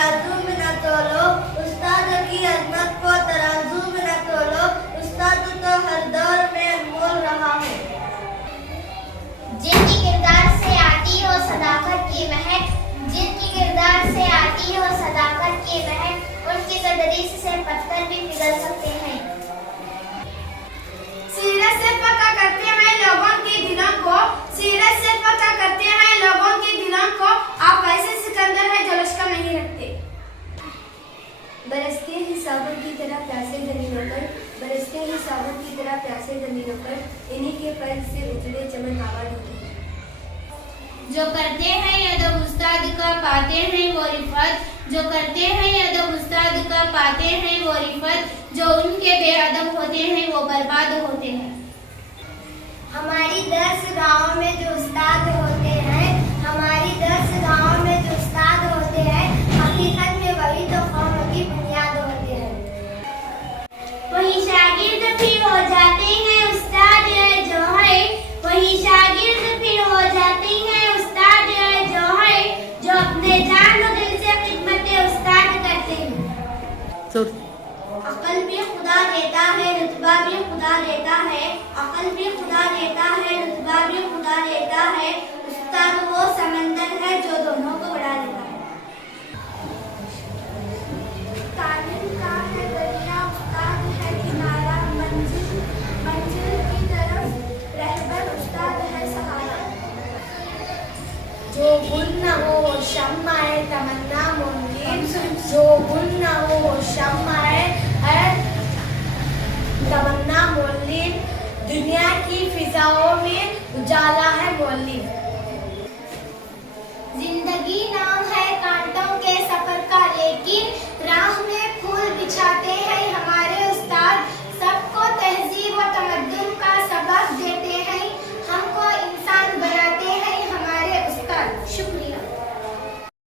तराजू में न तोलो, उस्ताद की अजमत को तराजू में न तोलो, उस्ताद तो हर दौर में अनमोल रहा है। जिनकी किरदार से आती हो सदाकत की महक, जिनकी किरदार से आती हो सदाकत की महक, उनकी तदरीस से पत्थर भी पिघल सकते हैं। सीरत से पक्का करते हैं लोगों के दिलों को, सीरत से पक्का करते हैं लोगों के दिलों को। आप ऐसे सिकंदर हैं जो लश्कर नहीं रखते। बरसते हैं सावन की तरह प्यासे जमीनों पर, बरसते हैं सावन की तरह प्यासे जमीनों पर, इन्हीं के फैज़ से उजड़े चमन आबाद होते हैं। जो करते हैं अदब उस्ताद का पाते हैं वो रिफत, जो करते हैं अदब उस्ताद का पाते हैं वो रिफत, जो उनके बेअदब होते हैं वो बर्बाद होते हैं। हमारी दर्स गाँव में जो उस्ताद होते हैं, हमारी दर्स गाँव में जो उस्ताद होते हैं, हकीकत में वही तो कौम की बुनियाद होते हैं। वही शागिर्द फिर हो जाते हैं उस्ताद जो है, वही शागिर्द फिर हो जाते हैं उस्ताद जो है, जो अपने जान और दिल से खिदमत उस्ताद करते हैं। अकल भी खुदा देता है, रुतबा भी खुदा देता है, अकल भी खुदा देता है, रुतबा भी खुदा देता है, उस्ताद वो समंदर है जो दोनों को बढ़ा देता है। तालीम का है दरिया, उस्ताद है किनारा, मंजिल मंजिल की तरफ रहबर उस्ताद है सहारा। जो गुल न हो वो शम्मा है तमन्ना मोहनीन, जो गुल न हो वो शम्मा है तमन्ना मोहनीन, दुनिया की फिजाओं में उजाला है मोहनीन। जिंदगी ना